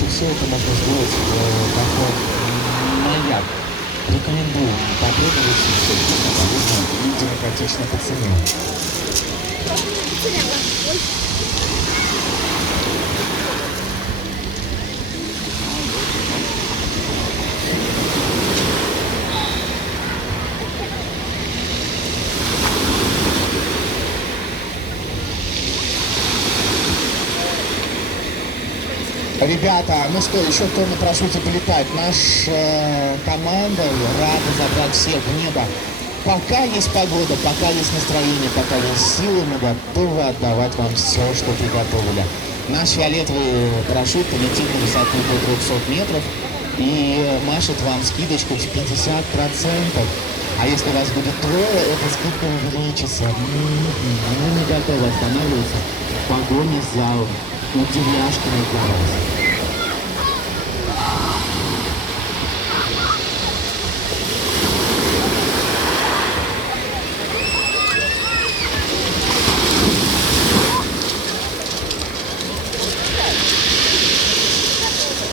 Короче, все это можно сделать в такой маяк. Рекомендую попробовать все вкусно, полезно и демократично по цене. Ребята, ну что, еще кто на парашюте полетать? Наша команда рада забрать всех в небо. Пока есть погода, пока есть настроение, пока есть силы, мы готовы отдавать вам все, что приготовили. Наш фиолетовый парашют полетит на высоту до 300 метров и машет вам скидочку в 50%. А если вас будет трое, эта скидка увеличится. Мы не готовы останавливаться в погоне за удивляшками для вас.